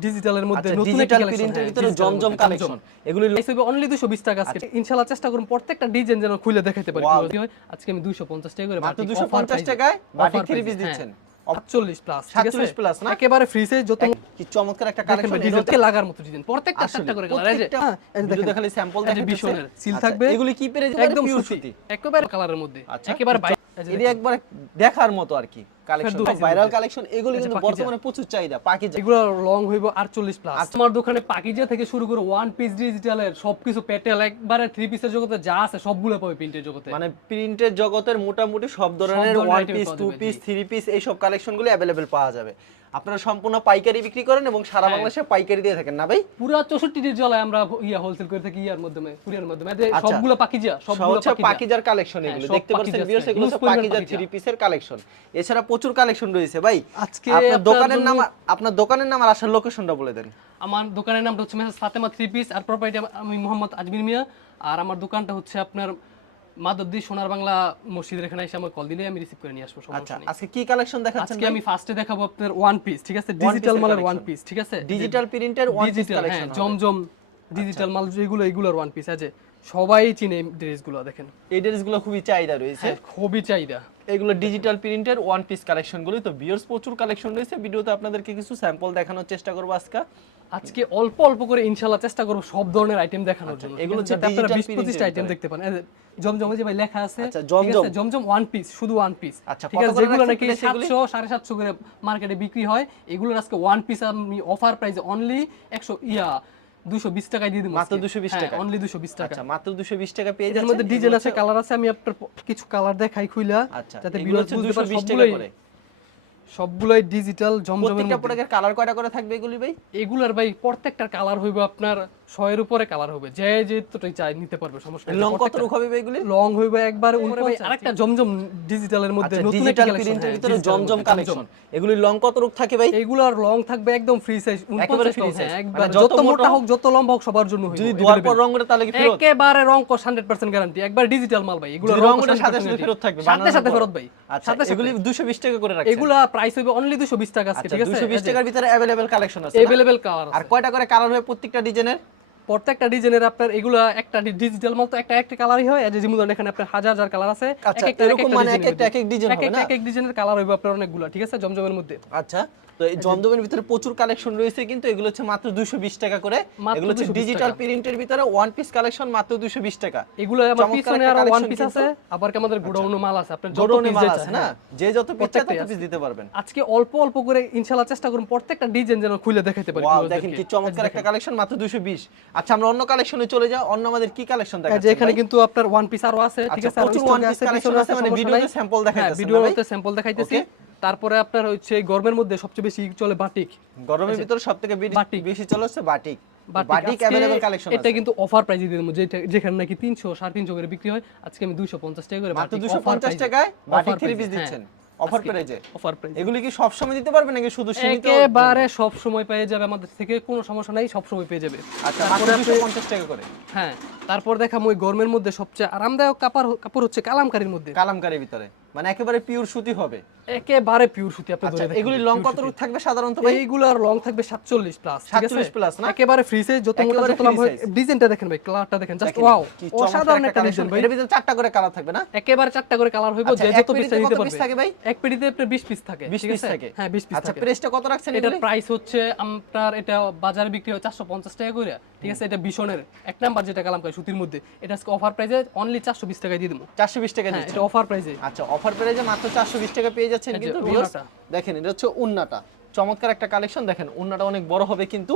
ডিজিটালের মধ্যে আচ্ছা, নতুন একটা collection, ভিতরে জমজম collection। এগুলি হবে অনলি 220 টাকা আজকে। ইনশাআল্লাহ চেষ্টা করুন প্রত্যেকটা ডিজাইন যেন খুলে দেখাতে পারি। আজকে আমি 250 টাকা করে মাত্র 250 offer price এ- টাকায় বাটিক থ্রি পিস দিচ্ছেন। হ্যাঁ। 47 প্লাস 47 plus না? একেবারে ফ্রি সাইজ যত কি চমৎকার একটা কালেকশন ডিজাইনকে লাগার মতো ডিজাইন প্রত্যেকটা করে কালার প্রত্যেকটা হ্যাঁ, দেখেন। স্যাম্পল বিশনের সিল আচ্ছা, থাকবে। এগুলি কি পেরে একদম সুতি। একেবারে কালারের মধ্যে। আচ্ছা। একেবারে এটি। একবার দেখার মতো আর কি। কালেকশন ভাইরাল কালেকশন এগুলো কিন্তু বর্তমানে প্রচুর চাহিদা পাকিজা এগুলো লং হইব 48 প্লাস তোমার দোকানে পাকিজা থেকে শুরু করে ওয়ান পিস ডিজিটালের সবকিছু পেটেল একবারে থ্রি পিসের জগতে যা আছে সবগুলো পাবে প্রিন্টের জগতে। মানে প্রিন্টের জগতের মোটামুটি সব ধরনের one piece two piece three piece এই সব কালেকশনগুলো অ্যাভেলেবেল পাওয়া যাবে। আপনারা সম্পূর্ণ পাইকারি বিক্রি করেন এবং সারা হ্যাঁ। বাংলাদেশে পাইকারি দিয়ে থাকেন না ভাই? পুরা 64 টির জলে আমরা ইয়া হোলসেল করে থাকি ইয়ার মাধ্যমে কুরিয়ার মাধ্যমে। আচ্ছা। সবগুলো পাকিজা সবগুলো পাকিজা। পাকিজার কালেকশন হ্যাঁ, এগুলো। দেখতে পাচ্ছেন ভিউয়ার্স এগুলো হচ্ছে পাকিজার পাকিজা। থ্রি পিসের কালেকশন এছাড়া প্রচুর কালেকশন রয়েছে ভাই। আজকে আপনার আপনার দোকানের নাম আপনার দোকানের নাম আর আসার লোকেশনটা বলে দেন। আমার দোকানের নামটা হচ্ছে মেসাজ ফাতেমা থ্রি পিস আর প্রপার্টি আমি মোহাম্মদ আজমির মিয়া। আর আমার দোকানটা হচ্ছে আপনার মাদদ্দি সোনার বাংলা মসজিদের এখানে এসে আমার কল দিলে আমি রিসিভ করে নিয়ে আসব আচ্ছা আজকে কি কালেকশন দেখাচ্ছেন আজকে আমি ফার্স্টে দেখাবো আপনার ওয়ান পিস ঠিক আছে? ডিজিটাল মালের ওয়ান পিস ঠিক আছে? ডিজিটাল প্রিন্টের one piece collection Zamzam digital মাল যেগুলো এগুলোর ওয়ান পিস আছে সবাই চিনে এই ড্রেসগুলো দেখেন। এই ড্রেসগুলো খুবই চাহিদা রয়েছে। হ্যাঁ খুবই চাহিদা। এগুলো ডিজিটাল প্রিন্টের ওয়ান পিস কালেকশনগুলো তো প্রচুর কালেকশন রয়েছে। ভিডিওতে আপনাদেরকে কিছু স্যাম্পল দেখানোর চেষ্টা করব আজকে। আজকে অল্প অল্প করে ইনশাআল্লাহ চেষ্টা করব সব ধরনের আইটেম দেখানোর জন্য। এগুলো হচ্ছে আপনারা digital 20 25 আইটেম দেখতে পান। যে জমজমে যে ভাই লেখা আছে আচ্ছা, জমজম। জমজম ওয়ান পিস শুধু ওয়ান পিস আচ্ছা, ঠিক আছে? যেগুলো নাকি 700 750 করে মার্কেটে বিক্রি হয়। এগুলোর আজকে ওয়ান পিস আমি অফার প্রাইসে অনলি 100 ইয়া 220 টাকায় দিয়ে দিব মাত্র 220 টাকা? অনলি 220 টাকা। আচ্ছা মাত্র 220 টাকা পেয়ে এর মধ্যে ডিজাইন আছে কালার আছে আমি আপনার কিছু কালার দেখাই খুইলা আচ্ছা যাতে এগুলো বুঝতে পারে 220 টাকা সবগুলোই করে। সবগুলোই ডিজিটাল জমজমের প্রত্যেকটা প্রোডাক্টের কালার কয়টা করে থাকবে এগুলি ভাই? এগুলার ভাই প্রত্যেকটার কালার হইবে আপনার ছয়ের উপরে কালার হবে যে যেতটাই চাই নিতে পারবে সমস্যা লং কত রুক হবে ভাই এগুলি লং হইবে একবারে উপরে ভাই আরেকটা জমজম ডিজিটালের মধ্যে আচ্ছা নতুন একটা ডিজিটাল collection, প্রিন্টের হ্যাঁ, ভিতরে digital জমজম মধ্যে, কালেকশন এগুলি লং কত রুক থাকে ভাই এগুলার লং থাকবে একদম ফ্রি সাইজ একেবারে free size। একবার মানে যত যত মোটা মোটা হোক যত লম্বা হোক সবার জন্য হইবে যদি দুয়ার পর রং করে তাহলে কি ফেরত একেবারে রং কস 100% গ্যারান্টি একবার ডিজিটাল মাল ভাই এগুলো যদি রং ওঠার সাথে সাথে ফেরত থাকবে সাথে বানানোর সাথে পর। ফেরত ভাই আচ্ছা সাথে এগুলি 220 টাকা করে রাখছেন এগুলা প্রাইস হইবে অনলি 220 টাকা আজকে আচ্ছা ঠিক আছে 220 টাকার ভিতরে अवेलेबल কালেকশন আছে না? अवेलेबल কালার আর কয়টা করে কালার হবে প্রত্যেকটা ডিজাইনের প্রত্যেকটা ডিজাইনের আপনার এগুলা একটা ডিজিটাল মাল তো একটা একটা কালারই হয়। যে যেমন এখানে আপনার হাজার হাজার কালার আছে আচ্ছা, এক একটা এক এরকম মানে এক একটা এক এক ডিজাইন হবে না? এক এক ডিজাইনের কালার হবে আপনার অনেকগুলো ঠিক আছে? জমজমের মধ্যে। আচ্ছা। তো এই জমজমের ভিতরে প্রচুর কালেকশন রয়েছে কিন্তু এগুলো হচ্ছে মাত্র 220 টাকা করে। এগুলো হচ্ছে ডিজিটাল প্রিন্টের ভিতরে ওয়ান পিস কালেকশন মাত্র 220 টাকা। এগুলো আমার পিছনে আর ওয়ান পিস আছে আবার কি আমাদের গোডাউনে মাল আছে? আপনার যত মাল আছে না? হ্যাঁ। যে যত পিস প্রত্যেকটাই তত পিস দিতে পারবেন। আজকে অল্প অল্প করে ইনশাআল্লাহ চেষ্টা করুন প্রত্যেকটা ডিজাইন যেন খুলে দেখাতে পারি ওয়াও দেখেন কি। চমৎকার একটা কালেকশন মাত্র 220 আচ্ছা আমরা অন্য কালেকশনে চলে যাও অন্য আমাদের কি কালেকশন দেখাচ্ছেন যে এখানে কিন্তু আপনার ওয়ান পিস আরও আছে ঠিক আচ্ছা, আছে প্রচুর stock one piece আছে, মানে ভিডিওতে sample হ্যাঁ, দেখাইতেছেন না ভিডিওতে স্যাম্পল দেখাইতেছি. তারপরে আপনার হচ্ছে এই গরমের মধ্যে সবচেয়ে বেশি চলে বাটিক গরমের ভিতরে সবথেকে বেশি- বাটিক। বেশি চলে হচ্ছে বাটিক বাটিক বাটিক আজকে अवेलेबल কালেকশন এটা কিন্তু অফার প্রাইসে দিয়ে দেবো যেটা যেখানে নাকি 300 350 করে বিক্রি হয় আজকে আমি 250 টাকা করে মাত্র 250 টাকায় বাটিক থ্রি পিস দিচ্ছেন অফার প্রাইজে অফার প্রাইস এগুলি কি সব সময় দিতে পারবেন নাকি শুধু সীমিত একেবারে সব সময় পেয়ে যাবে আমাদের থেকে কোনো সমস্যা নাই সব সময় পেয়ে যাবে আচ্ছা মাত্র 250 টাকা করে হ্যাঁ তারপর দেখাম ওই গরমের মধ্যে সবচেয়ে আরামদায়ক কাপড় কাপড় হচ্ছে কালামকারীর মধ্যে কালামকারীর ভিতরে মানে একেবারে পিওর সুতি হবে। একেবারে পিওর সুতি আপনি আচ্ছা ধরে এগুলি লং কত রুট থাকবে সাধারণত ভাই? এইগুলার লং থাকবে 47 প্লাস 47 plus না? একেবারে ফ্রি সাইজ যত মোটা যত লম্বা ডিজাইনটা দেখেন ভাই কালারটা দেখেন জাস্ট ওয়াও অসাধারণ একটা ডিজাইন ভাই। এটার ভিতরে চারটা করে কালার থাকবে না? একেবারে চারটা করে কালার হইব আচ্ছা, যে যত পিস নিতে পারবে। থাকে ভাই? এক পেটিতে আপনার 20 পিস থাকে 20 পিস থাকে। হ্যাঁ 20 পিস আচ্ছা প্রাইসটা কত রাখছেন এটার প্রাইস হচ্ছে আপনার এটা বাজারে বিক্রি হয় 450 টাকা করে ঠিক আছে? এটা বিশনের এক নাম্বার যেটা কালাম করে সুতির মধ্যে এটা আজকে অফার প্রাইসে অনলি 420 টাকায় দিয়ে দেবো। 420 টাকা হ্যাঁ দিচ্ছেন। এটা অফার প্রাইসে আচ্ছা অফার প্রাইজে মাত্র 420 টাকা পেয়ে যাচ্ছেন কিন্তু দেখেন এটা হচ্ছে উন্নাটা। চমৎকার একটা কালেকশন। দেখেন উন্নাটা অনেক বড় হবে কিন্তু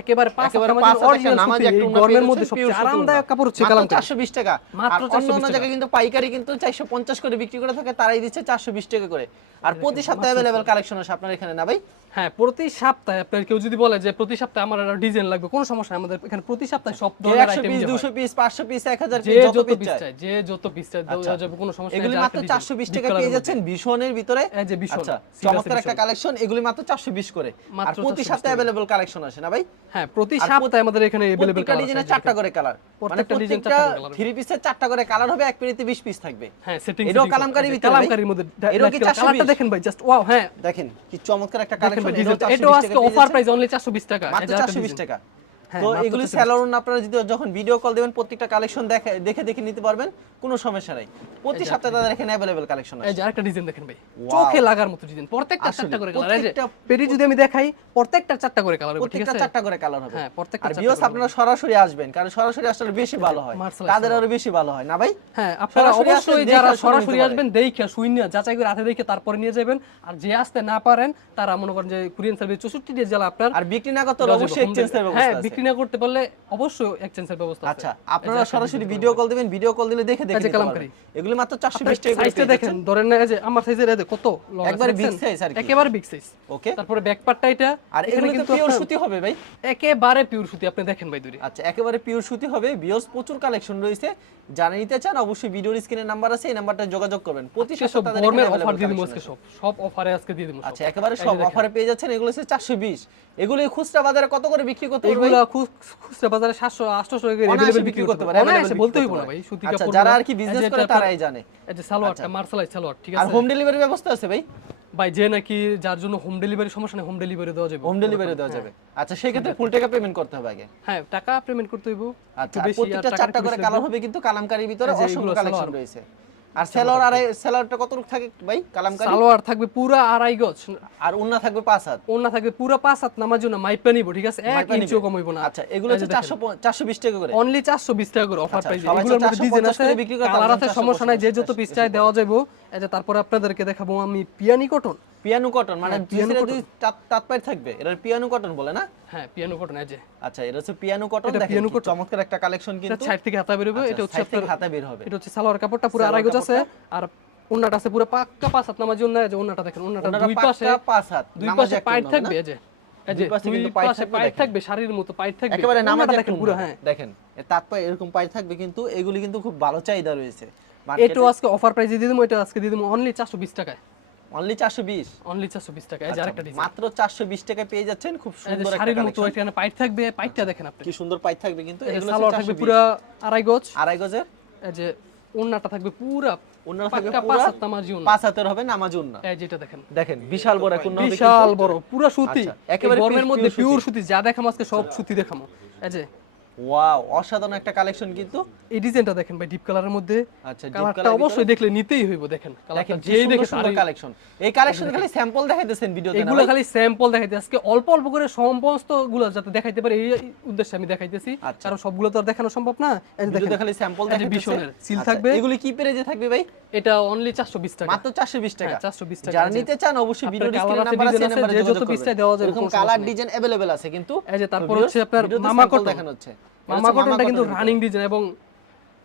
একেবারে পাঁচ একেবারে হাত পাঁচ নামাজের হাত একটা original নামাজ সুতি, একটা এই উন্না গরমের পেয়ে মধ্যে যাচ্ছেন, সবচেয়ে pure সুতি আরামদায়ক উন্না। কাপড় হচ্ছে মাত্র কালামকারী 420 টাকা মাত্র আর অন্য 420 অন্য টাকা। জায়গায় কিন্তু পাইকারি কিন্তু 450 করে বিক্রি করে থাকে তারাই দিচ্ছে 420 টাকা করে আর প্রতি সপ্তাহে अवेलेबल কালেকশন আছে আপনার এখানে না ভাই হ্যাঁ প্রতি সপ্তাহে আপনার কেউ যদি বলে যে প্রতি সপ্তাহে আমার ডিজাইন লাগবে কোনো সমস্যা নেই আমাদের এখানে প্রতি সপ্তাহে সব যে ধরনের 100 আইটেম পিস 200 পিস 500 পিস 1000 যে পিস যত যত পিস পিস চাই চাই যে যত পিস চাই আচ্ছা। দেওয়া যাবে কোনো সমস্যা নেই এগুলি যে মাত্র আরেকটা 420 design, টাকা deep পেয়ে colour-এর যাচ্ছেন ভীষণের ভিতরে এই যে ভীষণ, আচ্ছা serious চমৎকার একটা ভীষণ। কালেকশন এগুলি মাত্র 420 করে আর মাত্র প্রতি 420 সপ্তাহে টাকা। अवेलेबल কালেকশন আছে না ভাই মধ্যে। হ্যাঁ প্রতি আর সপ্তাহে আমাদের এখানে अवेलेबल প্রত্যেকটা ডিজাইনে চারটা করে কালার মানে প্রত্যেকটা ডিজাইন প্রত্যেকটা চারটা করে colour। থ্রি পিসের চারটা করে কালার হবে এক পেরিতে 20 পিস থাকবে হ্যাঁ সেটিং এটাও কালামকারীর ভিতরে ভাই? কালামকারীর মধ্যে এটাও কি 420? কালারটা দেখেন ভাই জাস্ট ওয়াও হ্যাঁ দেখেন কি চমৎকার একটা দেখেন দেখেন ভাই collection, ডিজাইন এটাও এটাও 420 আজকে টাকা অফার পেয়ে প্রাইস অনলি 420 টাকা মাত্র এটা একটা 420 design। টাকা হ্যাঁ, তো মাত্র এগুলি 420 স্যালোরন আপনারা যদি যখন ভিডিও কল দেবেন প্রত্যেকটা কালেকশন দেখে দেখে দেখে নিতে পারবেন কোনো সমস্যা নাই। প্রতি সপ্তাহে তাদের এখানে অ্যাভেলেবেল কালেকশন আছে এই যে আরেকটা ডিজাইন দেখেন ভাই। চোখে লাগার মতো ডিজাইন প্রত্যেকটা চারটা করে কালার যে প্রত্যেকটা- যদি আমি দেখাই প্রত্যেকটা চারটা করে কালার হবে ঠিক প্রত্যেকটা আছে? চারটা করে কালার হবে। হ্যাঁ, প্রত্যেকটা আর করে আপনারা সরাসরি আসবেন কারণ সরাসরি আসলে বেশি ভালো হয়। তাদের আরও বেশি ভালো হয় না ভাই? হ্যাঁ আপনারা অবশ্যই যারা সরাসরি আসবেন দেখে শুইনা যাচাই করে হাতে দেখে তারপরে নিয়ে যাবেন। আর যে আসতে না পারেন তারা মনে করেন যে কুরিয়ান সার্ভিস চৌষট্টি জেলা আপনার আর বিক্রি না করতে অবশ্যই। ব্যবস্থা হ্যাঁ বিক্রি না করতে পারলে অবশ্যই এক্সচেঞ্জের ব্যবস্থা আছে। আচ্ছা আপনারা সরাসরি ভিডিও কল দিবেন ভিডিও কল দিলে দেখে দেখে যে নিতে এগুলি মাত্র 420 টাকা সাইজটা দেখেন ধরেন না যে আমার সাইজের যে কত একবারে big দেখছেন? আর। একেবারে বিগ সাইজ ওকে। তারপরে ব্যাক পার্টটা এটা। আর এখানে কিন্তু পিওর সুতি হবে ভাই। একেবারে পিওর সুতি আপনি দেখেন ভাই দূরে আচ্ছা একেবারে পিওর সুতি হবে। বিয়স প্রচুর কালেকশন রয়েছে। যারা নিতে চান অবশ্যই ভিডিওর স্ক্রিনে নাম্বার আছে এই নাম্বারটা যোগাযোগ করবেন। প্রতি সপ্তাহে গরমের অফার দিয়ে দিব আজকে সব। সব অফারে আজকে দিয়ে দিব আচ্ছা একেবারে সব। অফারে পেয়ে যাচ্ছেন এগুলো হচ্ছে 420 এগুলো খুচরা বাজারে কত করে বিক্রি করতে এগুলা খুচরা বাজারে 700 800 করে বিক্রি করতে পারে অনায়াসে বলতে হইব না। ভাই সুতি আচ্ছা কাপড় যারা আর কি বিজনেস করে তারাই জানে। এই যে সালোয়ারটা মার্শালাই সালোয়ার ঠিক আর হোম ডেলিভারি ব্যবস্থা আছে ভাই? ভাই যে নাকি যার জন্য হোম ডেলিভারি সমস্যা নেই হোম ডেলিভারি দেওয়া যাবে। হোম ডেলিভারি দেওয়া যাবে। আচ্ছা সেই ক্ষেত্রে ফুল টাকা পেমেন্ট করতে হবে আগে। হ্যাঁ টাকা পেমেন্ট করতে হইব। আচ্ছা প্রত্যেকটা চারটা করে কালার হবে কিন্তু কালামকারীর ভিতরে যে অসংখ্য কালেকশন রয়েছে। আর সেলর আর সেলরটা থাকে ভাই? কালামকারি সালোয়ার থাকবে পুরো আড়াই গজ। আর ওন্না থাকবে পাঁচ হাত। ওনা থাকবে পুরা পাঁচ হাত নামার জন্য মাইপা নিব ঠিক আছে? এক ইঞ্চিও কমাইব না। আচ্ছা এগুলো হচ্ছে চারশো চারশো বিশ টাকা করে। অনলি চারশো বিশ টাকা করে অফার প্রাইস এগুলো মধ্যে ডিজাইন আছে বিক্রি করে, কালার আছে সমস্যা নাই যে যত পিস চাই দেওয়া যাবে এটা তারপরে আপনাদেরকে দেখাবো আমি পিয়ানি কটন পিয়ানো কটন মানে হ্যাঁ, পিয়ানো দুই তাঁত- তাঁত পাইট থাকবে এটা পিয়ানো কটন বলে না? হ্যাঁ পিয়ানো কটন এই যে। আচ্ছা এটা হচ্ছে পিয়ানো কটন এটা দেখেন পিয়ানো কি cotton। চমৎকার একটা কালেকশন এটা কিন্তু। সাইড থেকে হাতা বেরোবে আচ্ছা, এটা হচ্ছে আপনার হাতা বের হবে। এটা হচ্ছে সালোয়ার কাপড়টা পুরো আড়াই গজ আছে আর ওন্নাটা আছে পুরো পাক্কা পাঁচ হাত জন্য এই যে ওন্নাটা দেখেন ওন্নাটা দুই পাশে পাক্কা পাঁচ হাত দুই পাশে পাইট থাকবে? এই যে। এই যে দুই পাশে কিন্তু পাইট থাকবে, পাইট থাকবে শাড়ির মতো পাইট থাকবে। একেবারে নামাজে ওন্নাটা একটা দেখেন পুরো হ্যাঁ। দেখেন। এ তাঁত পাই এরকম পাইট থাকবে কিন্তু এগুলি কিন্তু খুব ভালো চাহিদা রয়েছে। এটাও আজকে অফার প্রাইসে দিয়ে দিবো এটা আজকে দিয়ে দিবো অনলি চারশো বিশ টাকায়। অনলি চারশো বিশ। অনলি চারশো বিশ টাকা। এই যে আরেকটা ডিজাইন মাত্র চারশো বিশ টাকা পেয়ে যাচ্ছেন খুব সুন্দর একটা শাড়ির মতো এখানে পাইট থাকবে পাইটটা দেখেন আপনি। কি সুন্দর পাইট থাকবে কিন্তু এগুলো সালোয়ার থাকবে পুরো আড়াই গজ। আড়াই গজের? এই যে ওন্নাটা থাকবে পুরা থাকবে পাঁচ হাতের হবে নামাজ এই যেটা দেখেন। দেখেন বিশাল বড় বিশাল বড় পুরো সুতি। আচ্ছা, একেবারে একেবারে গরমের মধ্যে পিওর সুতি যা দেখাম আজকে সব সুতি দেখামো এই যে ওয়াও অসাধারণ একটা কালেকশন কিন্তু এই ডিজাইনটা দেখেন ভাই ডিপ কালারের মধ্যে আচ্ছা deep কালারটা colour এর অবশ্যই দেখলে নিতেই হইব দেখেন কালারটা দেখেন কি যেই সুন্দর দেখে সুন্দর শাড়ি কালেকশন এই কালেকশন খালি স্যাম্পল দেখাইতেছেন ভিডিওতে না এগুলো ভাই? খালি স্যাম্পল দেখাইতে আজকে অল্প অল্প করে সমস্ত গুলো যাতে দেখাইতে পারে এই উদ্দেশ্যে আমি দেখাইতেছি আচ্ছা। কারণ সবগুলো তো আর দেখানো সম্ভব না এই যে ভিডিওতে দেখেন খালি স্যাম্পল এই যে দেখাইতেছে ভীষণের seal আচ্ছা, থাকবে। এগুলি কি পেরেজে থাকবে ভাই এটা অনলি চারশো বিশ টাকা মাত্র 420 টাকা হ্যাঁ, 420 টাকা, যারা এই যে নিতে চান অবশ্যই আপনার ভিডিও colour স্ক্রিনে আছে, নাম্বার আছে design এই নাম্বারে আছে, যে যোগাযোগ যত piece চাই করবেন। দেওয়া যাবে, এরকম কোনো কালার সমস্যা নেই। ডিজাইন अवेलेबल আছে কিন্তু এই যে তারপর viewers, হচ্ছে আপনার ভিডিওতে মামা sample কটন দেখানো হচ্ছে এটা মামা কটনটা কিন্তু রানিং ডিজাইন এবং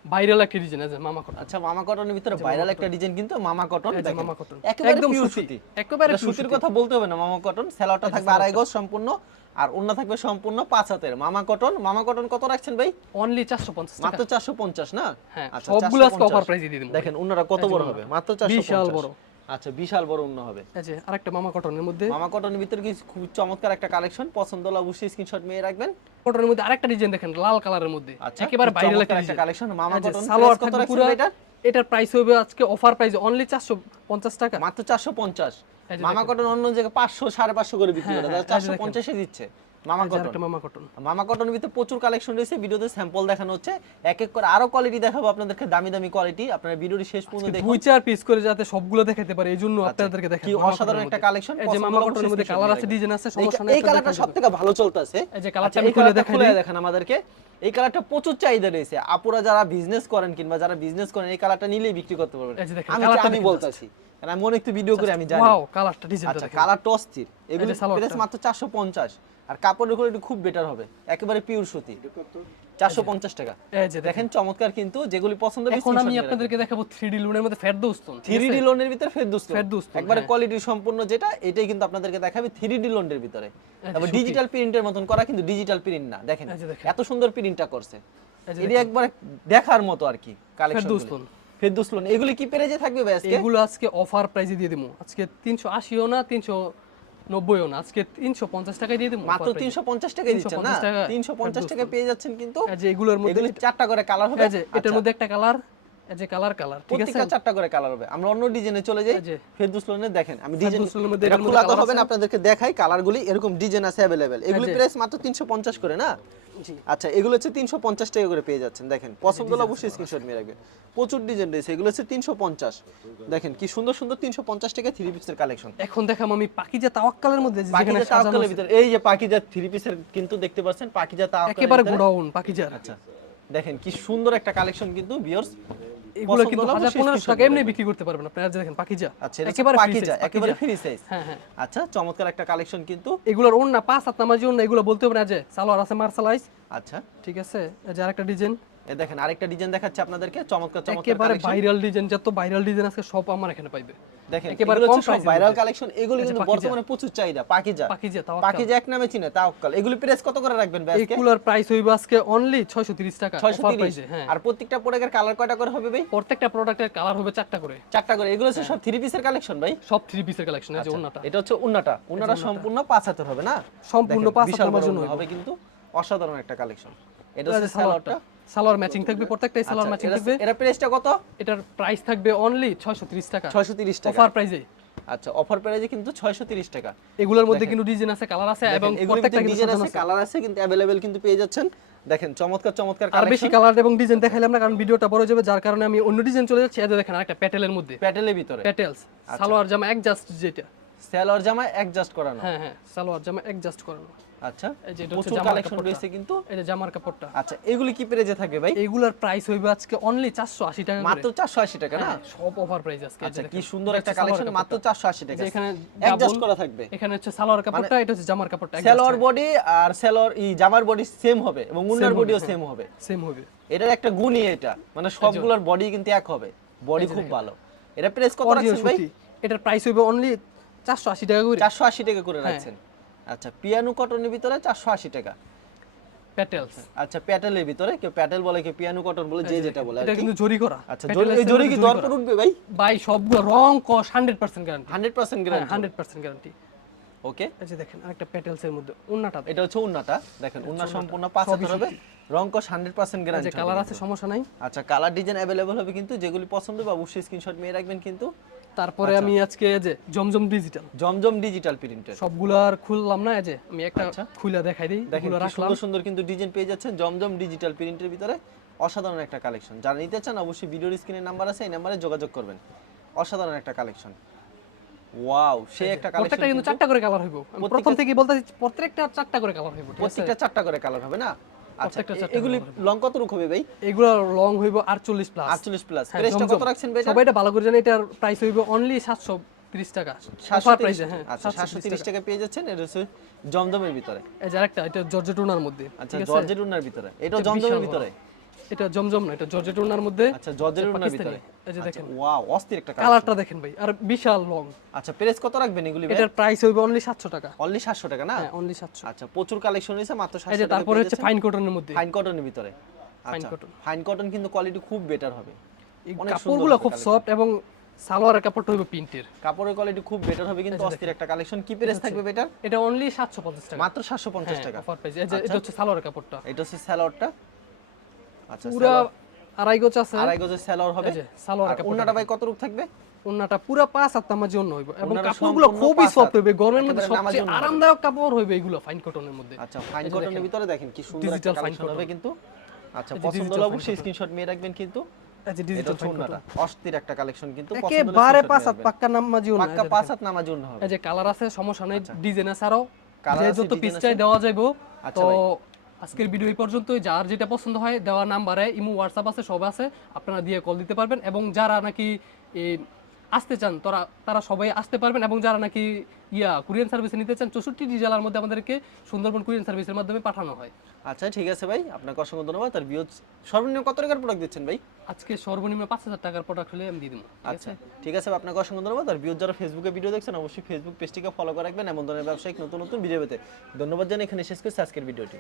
ভাইরাল একটা ডিজাইন আছে মামা কটন আচ্ছা মামা কটনের ভিতরে ভাইরাল একটা ডিজাইন কিন্তু মামা কটন মামা। একেবারে একদম সুতি। একেবারে সুতির কথা বলতে হবে না মামা কটন সেলারটা থাকবে আড়াই গজ সম্পূর্ণ আর ওন্না থাকবে সম্পূর্ণ পাঁচ হাতের। মামা কটন মামা কটন কত রাখছেন ভাই? অনলি চারশো পঞ্চাশ টাকা। মাত্র চারশো পঞ্চাশ না? হ্যাঁ, আচ্ছা, সবগুলো আজকে 450 offer দিয়ে দিবো। দেখেন ওনারা কত বড় হবে? মাত্র চারশো বিশাল বড়। আচ্ছা বিশাল বড় উন্ন হবে। যে আরেকটা মামা কটনের মধ্যে। মামা কটনের ভিতরে কি খুব চমৎকার একটা কালেকশন পছন্দ হলে অবশ্যই স্ক্রিনশট নিয়ে রাখবেন। কটনের মধ্যে আরেকটা ডিজাইন দেখেন লাল কালারের মধ্যে। আচ্ছা একেবারে খুব ভাইরাল একটা কালেকশন মামা কটন সালোয়ার কত পুরো এটা এটার প্রাইস হবে আজকে অফার প্রাইস অনলি চারশো পঞ্চাশ টাকা। মাত্র চারশো পঞ্চাশ। এই যে মামা কটন অন্য জায়গায় পাঁচশো সাড়ে পাঁচশো করে বিক্রি হ্যাঁ, করে হ্যাঁ, এই যে চারশো দেখেন। দিচ্ছে। মামা কটন মামা কটন মামা কটনের ভিতরে প্রচুর কালেকশন রয়েছে ভিডিওতে স্যাম্পল দেখানো হচ্ছে। এক এক করে আরও কোয়ালিটি দেখাবো আপনাদেরকে দামি দামি কোয়ালিটি আপনারা ভিডিওটি শেষ পর্যন্ত দেখুন। দুই চার পিস করে যাতে সবগুলো দেখাতে পারে এই জন্য আপনাদেরকে দেখেন কি অসাধারণ একটা কালেকশন এই যে মামা কটনের মধ্যে কালার আছে ডিজাইন আছে সমস্যা নাই এই কালারটা সব থেকে ভালো চলতেছে। এই যে কালারটা আচ্ছা, আমি খুলে দেখাই দেখেন আমাদেরকে। এই কালারটা প্রচুর চাহিদা রয়েছে। আপুরা যারা বিজনেস করেন কিংবা যারা বিজনেস করেন এই কালারটা নিলেই বিক্রি করতে পারবেন। আমি বলতাছি। কারণ আমি অনেক ভিডিও করে আমি জানি। কালারটা ডিজাইনটা আচ্ছা কালারটা অস্থির। এগুলো মাত্র চারশো পঞ্চাশ। আর কাপড়ের কোয়ালিটি খুব বেটার হবে। একেবারে পিওর সুতি। চারশো পঞ্চাশ টাকা। এই যে দেখেন। চমৎকার কিন্তু যেগুলি পছন্দ এখন আমি আপনাদেরকে দেখাবো 3D লোনের মধ্যে ফেরদৌস্তন থ্রি ডি লোনের ভিতরে ফেরদৌস্ত ফেরদৌস্ত, একবারে হ্যাঁ। কোয়ালিটি সম্পূর্ণ যেটা এটাই কিন্তু আপনাদেরকে দেখাবে থ্রি ডি লোনের ভিতরে। তারপর ডিজিটাল প্রিন্টের মতন করা কিন্তু ডিজিটাল প্রিন্ট না। দেখেন। এত সুন্দর প্রিন্টটা করছে। এই যে এটি একবার দেখার মতো আর কি কালেকশন ফেরদৌস্তুন। ফেরদৌস্ত লোন এগুলি কি পেরেজে থাকবে ভাই আজকে? এগুলো আজকে অফার প্রাইসে দিয়ে দিবো আজকে 380ও না 390ও না আজকে 350 টাকায় দিয়ে দেবো মাত্র তিনশো পঞ্চাশ টাকায় দিচ্ছেন না? তিনশো পঞ্চাশ টাকায় পেয়ে যাচ্ছেন কিন্তু যে এগুলোর মধ্যে চারটা করে কালার হবে? এটার আচ্ছা, মধ্যে একটা কালার যে কালার কালার ঠিক আছে? প্রত্যেকটা চারটা করে কালার হবে। আমরা অন্য ডিজাইনে চলে যাই যে। ফেরদৌস লোনের দেখেন। আমি ডিজাইন এটা হবে না আপনাদেরকে দেখাই কালারগুলি এরকম ডিজাইন আছে অ্যাভেলেবেল এগুলি প্রাইস মাত্র 350 করে না? আচ্ছা এগুলো হচ্ছে 350 টাকা করে পেয়ে যাচ্ছেন দেখেন। পছন্দ হলে অবশ্যই স্ক্রিনশট নিয়ে রাখবেন। প্রচুর ডিজাইন রয়েছে এগুলো হচ্ছে 350 দেখেন কি সুন্দর সুন্দর 350 টাকা থ্রি পিসের কালেকশন এখন দেখাম আমি পাকিজা তাওয়াক্কালের মধ্যে যেখানে তাওয়াক্কালের আছে। এই যে পাকিজা থ্রি পিসের কিন্তু দেখতে পাচ্ছেন পাকিজা তাওয়াক্কালের একেবারে ভিতরে- গোডাউন পাকিজার আচ্ছা। দেখেন কি সুন্দর একটা কালেকশন কিন্তু ভিউয়ার্স এগুলো কিন্তু টাকা এমনি বিক্রি করতে পারবেন আপনারা। যে দেখেন পাকিজা। আচ্ছা একেবারে পাকিজা একেবারে। ফ্রি সাইজ হ্যাঁ হ্যাঁ। আচ্ছা চমৎকার একটা কালেকশন কিন্তু। এগুলোর ওন্না পাঁচ হাত নামাজি ওন্না এগুলো বলতে হবে না যে সালোয়ার আছে মার্শালাইজ। আচ্ছা। ঠিক আছে? যার একটা ডিজাইন এ দেখেন আরেকটা ডিজাইন দেখাচ্ছে আপনাদেরকে চমৎকার চমৎকার একেবারে ভাইরাল ডিজাইন যত ভাইরাল ডিজাইন আছে সব আমার এখানে পাইবে। দেখেন একেবারে কম সব ভাইরাল কালেকশন এগুলো কিন্তু বর্তমানে প্রচুর চাহিদা পাকিজা। পাকিজা তাওয়াক্কাল। পাকিজা এক নামে চিনে এগুলি প্রাইস কত করে রাখবেন ভাই আজকে? এগুলোর প্রাইস হইবে আজকে অনলি 630 টাকা অফার 630 প্রাইসে হ্যাঁ। আর প্রত্যেকটা প্রোডাক্টের কালার কয়টা করে হবে ভাই? প্রত্যেকটা প্রোডাক্টের কালার হবে চারটা করে। চারটা করে। এগুলো হচ্ছে সব থ্রি পিসের কালেকশন ভাই? সব থ্রি পিসের কালেকশন ওন্নাটা। এটা হচ্ছে উন্নাটা উন্নাটা সম্পূর্ণ পাঁচ হাতের হবে না? সম্পূর্ণ পাঁচ হাতের জন্য হবে কিন্তু অসাধারণ একটা কালেকশন এটা হচ্ছে সালোয়ারটা। সালোয়ার ম্যাচিং থাকবে প্রত্যেকটাই সালোয়ার আচ্ছা, ম্যাচিং এটা- থাকবে এটা প্রাইসটা কত এটার প্রাইস থাকবে অনলি 630 টাকা 630 টাকা অফার প্রাইসে আচ্ছা অফার প্রাইসে কিন্তু 630 টাকা এগুলোর মধ্যে কিন্তু ডিজাইন আছে কালার আছে এবং এবং প্রত্যেকটা কিন্তু ডিজাইন সাজানো আছে আছে কালার আছে কিন্তু अवेलेबल কিন্তু পেয়ে যাচ্ছেন দেখেন চমৎকার চমৎকার আর বেশি কালেকশন কালার এবং ডিজাইন দেখাইলাম না কারণ ভিডিওটা বড় যাবে যার কারণে আমি অন্য ডিজাইন চলে যাচ্ছি এই যে দেখেন আরেকটা প্যাটেলের মধ্যে প্যাটেলের ভিতরে প্যাটেলস আচ্ছা। সালোয়ার জামা অ্যাডজাস্ট যেটা সেলর জামা অ্যাডজাস্ট করানো হ্যাঁ হ্যাঁ সালোয়ার জামা অ্যাডজাস্ট করানো আচ্ছা এই যে প্রচুর কালেকশন রয়েছে কিন্তু। যে জামার কাপড়টা। আচ্ছা এগুলি কি থাকবে ভাই? এইগুলার প্রাইস হইবে আজকে অনলি 480 টাকা মাত্র 480 টাকা না? হ্যাঁ, সব অফার প্রাইস আজকে আচ্ছা কি সুন্দর একটা কালেকশন মাত্র 480 টাকা। এখানে অ্যাডজাস্ট করা থাকবে। এখানে হচ্ছে সালোয়ার কাপড়টা এটা হচ্ছে জামার কাপড়টা সেলর বডি আর সেলর ই জামার বডি সেম হবে এবং উন্নার বডিও হ্যাঁ। সেম হবে। সেম হবে। এটার একটা গুণই এটা মানে সবগুলোর বডি কিন্তু এক হবে। বডি খুব ভালো। এটা প্রাইস কত রাখছেন ভাই? এটার প্রাইস হইবে অনলি 480 টাকা করে। 480 টাকা করে হ্যাঁ। রাখছেন। আচ্ছা পিয়ানো কটনের ভিতরে 480 টাকা প্যাটেলস আচ্ছা প্যাটেলের ভিতরে কেউ প্যাটেল বলে কেউ পিয়ানো কটন বলে যে যেটা বলে আর এটা কি। কিন্তু জরি করা আচ্ছা প্যাটেলের জরি- এই জরি কি সাথে দরপর উঠবে ভাই ভাই সবগুলো রং কস 100% গ্যারান্টি 100% গ্যারান্টি 100% গ্যারান্টি ওকে এই যে দেখেন আরেকটা প্যাটেলস এর মধ্যে ওন্নাটা এটা হচ্ছে উন্নাটা দেখেন উন্না সম্পূর্ণ পাঁচ হাতের হবে রংকশ 100% যে গ্যারান্টি কালার আছে সমস্যা নাই আচ্ছা কালার ডিজাইন अवेलेबल হবে কিন্তু যেগুলি পছন্দ হবে অবশ্যই স্ক্রিনশট নিয়ে রাখবেন কিন্তু তারপরে আচ্ছা। আমি আজকে যে জমজম ডিজিটাল জমজম ডিজিটাল প্রিন্টের সবগুলো আর খুললাম না যে আমি একটা আচ্ছা। খুলে দেখাই দিই দেখেন সুন্দর সুন্দর কিন্তু ডিজাইন পেয়ে যাচ্ছেন জমজম ডিজিটাল প্রিন্টের ভিতরে অসাধারণ একটা কালেকশন যারা নিতে চান অবশ্যই ভিডিওর স্ক্রিনের নাম্বার আছে এই নাম্বারে যোগাযোগ করবেন। অসাধারণ একটা কালেকশন ওয়াও সেই একটা কালেকশন প্রত্যেকটা কিন্তু চারটা করে কালার হইব। প্রথম থেকে বলতে প্রত্যেকটা চারটা করে কালার হইব প্রত্যেকটা চারটা করে কালার হবে না? আচ্ছা এগুলি লং কত রুক হবে ভাই? এগুলো লং হইব 48 প্লাস 48 প্লাস প্রাইসটা কত রাখছেন ভাই সবাই এটা ভালো করে জানে এটার প্রাইস হইব অনলি 730 টাকা। অফার প্রাইসে হ্যাঁ আচ্ছা 730 টাকা। পেয়ে যাচ্ছেন এটা হচ্ছে জমজমের ভিতরে। এই যে আরেকটা এটা জর্জেটুনার মধ্যে আচ্ছা আছে? ভিতরে। এটা জমজমের ভিতরে। এটা জমজম না এটা জর্জেটুনার মধ্যে আচ্ছা জর্জেট উন্নার ভিতরে। এই যে আচ্ছা দেখেন। ওয়াও অস্থির একটা কালারটা দেখেন ভাই আর বিশাল লং আচ্ছা প্রাইস কত রাখবেন এগুলি এটার প্রাইস হইব অনলি 700 টাকা। অনলি 700 টাকা না? হ্যাঁ অনলি 700 আচ্ছা প্রচুর কালেকশন রয়েছে মাত্র এই 700 যে টাকা তারপরে হচ্ছে ফাইন কটনের মধ্যে। ফাইন কটনের ভিতরে। আচ্ছা cotton। ফাইন কটন কিন্তু কোয়ালিটি খুব বেটার হবে। কাপড়গুলো খুব সফট এবং সালোয়ারের কাপড়টা হইব প্রিন্টের কাপড়ের কোয়ালিটি খুব বেটার হবে কিন্তু অস্থির একটা কালেকশন কি প্রাইস থাকবে বেটার এটা? অনলি 750 টাকা। মাত্র 750 টাকা। অফার প্রাইস এটা হচ্ছে সালোয়ারের কাপড়টা। এটা হচ্ছে স্যালোয়ারটা আচ্ছা পুরো আড়াই গজ আছে। আড়াই গজের স্যালোয়ার হবে। এই যে সালোয়ারের আর কাপড় ওন্নাটা ভাই কত রূপ থাকবে? ওন্নাটা পুরো পাঁচ হাত নামার জন্য হইব এবং কাপড়গুলো খুবই সফট হইবে গরমের মধ্যে সবচেয়ে আরামদায়ক কাপড় হইবে এগুলো ফাইন কটনের মধ্যে। আচ্ছা ফাইন কটনের ভিতরে দেখেন কি সুন্দর একটা Digital fine হবে কিন্তু। আচ্ছা পছন্দ হলে অবশ্যই স্ক্রিনশট নিয়ে রাখবেন কিন্তু। এই ডিজিটাল ফাইন কটন অস্থির একটা কালেকশন কিন্তু একেবারে পাঁচ হাত পাক্কা নামাজি ওন্না পাক্কা পাঁচ হাত নামার জন্য হবে। এই যে কালার আছে সমস্যা নাই ডিজাইন আছে আরও। আছে, যত পিস চাই দেওয়া যাইবো আচ্ছা তো। আজকের ভিডিও এই পর্যন্তই। যার যেটা পছন্দ হয় দেওয়া নাম্বারে ইমো হোয়াটসঅ্যাপ আছে সব আছে। আপনারা দিয়ে কল দিতে পারবেন এবং যারা নাকি আসতে চান তারা তারা সবাই আসতে পারবেন এবং যারা নাকি ইয়া কুরিয়ান সার্ভিসে নিতে চান চৌষট্টি জেলার মধ্যে আমাদেরকে সুন্দরবন কুরিয়ান সার্ভিসের মাধ্যমে পাঠানো হয়। আচ্ছা ঠিক আছে ভাই। আপনাকে অসংখ্য ধন্যবাদ। আর বিয়োজ সর্বনিম্ন কত টাকার প্রোডাক্ট দিচ্ছেন ভাই? আজকে সর্বনিম্ন পাঁচ হাজার টাকার প্রোডাক্ট হলে আমি দিয়ে দেবো আচ্ছা ঠিক আছে আপনাকে অসংখ্য ধন্যবাদ। আর বিয়োজ যারা ফেসবুকে ভিডিও দেখছেন অবশ্যই ফেসবুক পেজটিকে ফলো করে রাখবেন। এমন ধরনের ব্যবসায়িক নতুন নতুন ভিডিও পেতে। ধন্যবাদ জানাই এখানে শেষ করছি আজকের ভিডিওটি